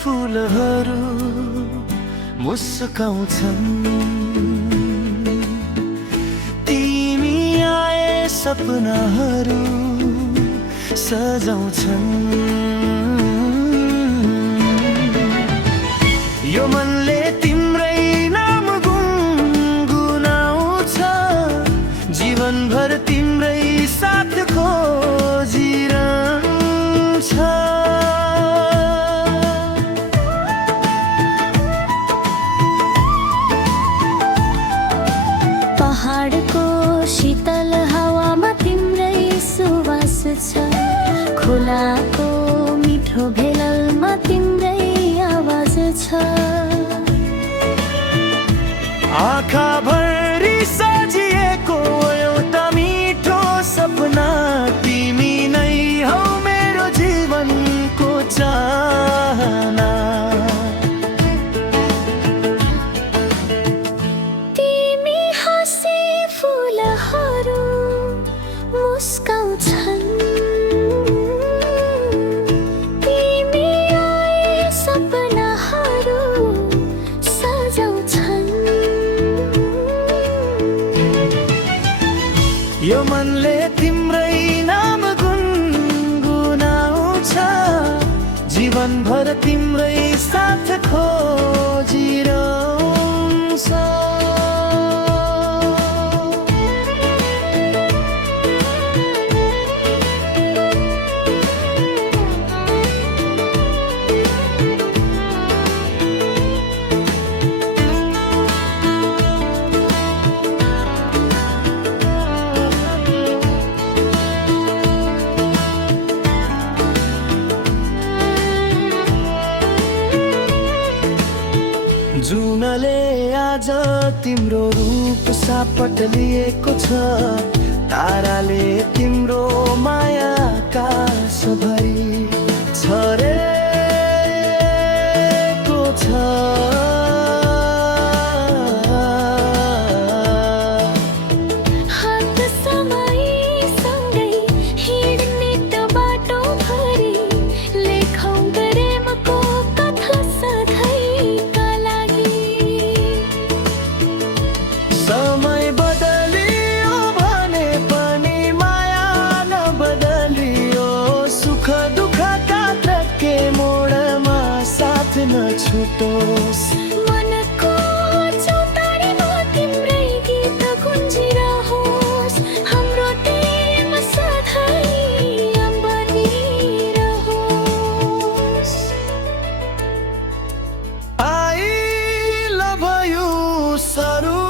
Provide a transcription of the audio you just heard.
फुलहरू मुस्काउँछन्। तिमी आए सपनाहरू सजाउँछन्। यो मनले तिम्रै नाम गुनगुनाउँछ। जीवनभर तिम्रै साथ खोजिरहन्छ। पहाडको शीतल हावामा तिम्रै सुवास छ। खोलाको मिठो भेललमा तिम्रै आवाज छ। आँखा भरि सजिएको एउटा मिठो सपना तिमी नै हौ मेरो जीवनको चाहना। तिमी हाँसे फुलहरू मुस्काउँछन्। तिमी आए सपनाहरू सजाउँछन्। यो मनले तिम्रै नाम गुनगुनाउँछ। जीवनभर तिम्रै साथ खोजिरहन्छ। जुनले आज तिम्रो रूप सापट लिएको छ। ताराले तिम्रो माया आकाशभरि छरेको छ। हात समयसँगै हिँड्ने त्यो बाटोभरि लेखौँ प्रेमको कथा सधैँका लागि। समय बदलियो भने पनि माया नबदलियो। सुख दुःखका ट्रके मोडमा साथ नछुटोस्। मनको चौतारीमा तिम्रै गीत गुन्जिरहोस्। हाम्रो प्रेम सधैँ बनिरहोस्। I love you, Saru.